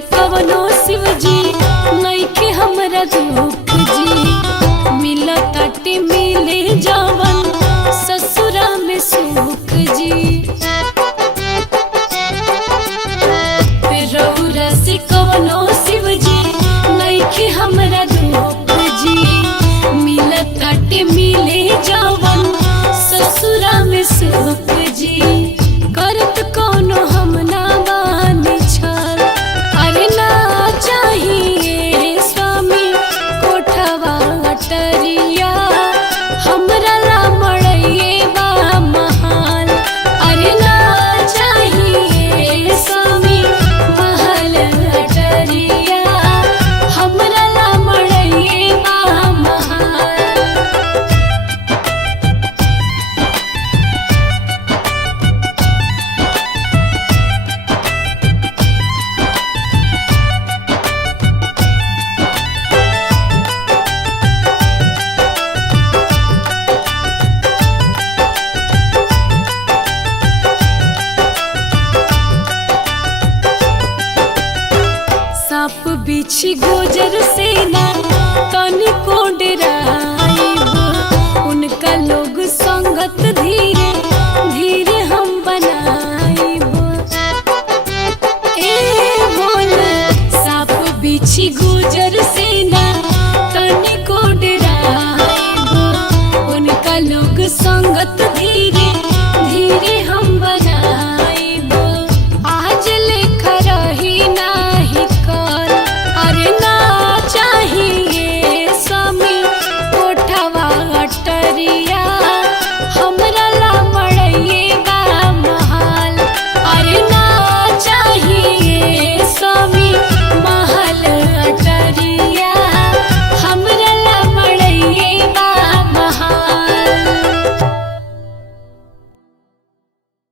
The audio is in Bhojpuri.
से कवनो शिवजी नइखे हमरा दुख जी। मिला ताटे मिले जवन ससुरा में सुख जी। रउरा से कवनो शिवजी नइखे हमरा दुख जी। मिला ताटे मिले जवन ससुरा में सुख जी। करत कोनो हम ना बानी छल, अरे ना चाहिए स्वामी कोठवा अटरिया। हमरा ला मड़इए बा महाल, अरे ना चाहिए स्वामी महल अटरिया। हमरा ला मड़इए बा महाल। साप बिछी गोजर से ना तनिको डराइब। उनका लोग संगत धीरे धीरे हम बनाइब। ए बोल साप बिछी गोजर से